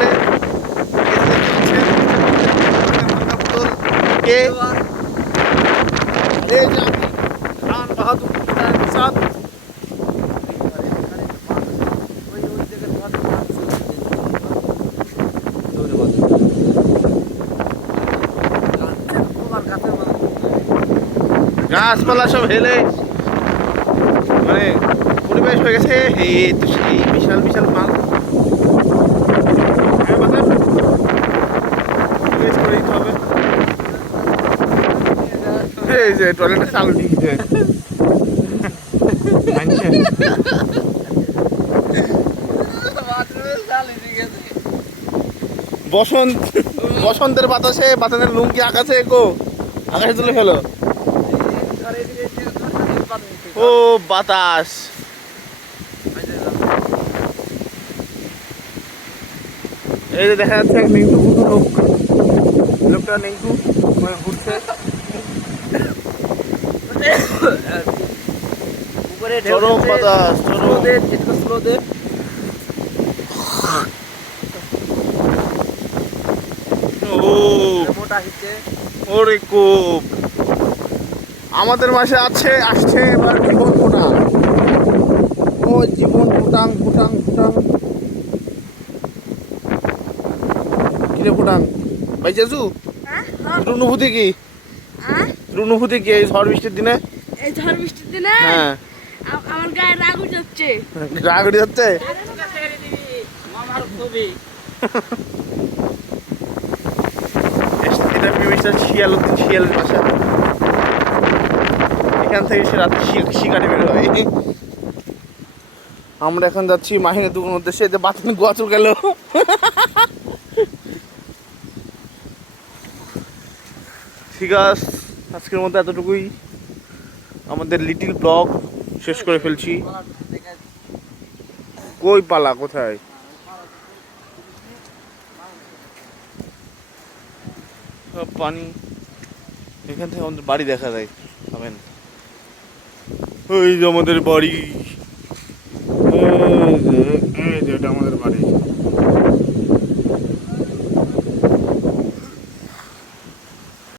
বাতাসে কে अरे खान बहादुर के साथ গাছপালা সব হেলে মানে পরিবেশ হয়ে গেছে এই তো সেই বিশাল বিশাল মাল করে দিতে হবে। এই যে টয়লেটটা চালু দিয়েছে বসন্তের বাতাসে বাতাসের লুঙ্গি আকাশে আকাশে তুলে ফেলো। ও বাতাস এই যে দেখা যাচ্ছে এক নেংটু লোক, লোকটা নেংটু মানে ঘুরছে চরম বাতাস ওরে কোপ আমাদের মাসে আসছে এবার জীবন ফুটাং। ও জীবন ফুটাং ফুটাং ফুটাং কিরে ফুটাং ভাই জেজু অনুভূতি কি অনুভূতি কি এই ঝড় বৃষ্টির দিনে? এই ঝড় বৃষ্টির দিনে হ্যাঁ আমার গায়ে রাগ উঠে যাচ্ছে। রাগ উঠে যাচ্ছে শিয়ালের বাসা, এখান থেকে সে রাত্রে শিকারে বের হয়। আমরা এখন যাচ্ছি মাহিনের দোকানের উদ্দেশ্যে, যে বাতান গোয়াচু গেল। ঠিক আছে, আজকের মধ্যে এতটুকুই, আমাদের লিটিল ব্লগ শেষ করে ফেলছি। কই পালা কোথায়? পানি এখান থেকে আমাদের বাড়ি দেখা যায়। ওই যে আমাদের বাড়ি।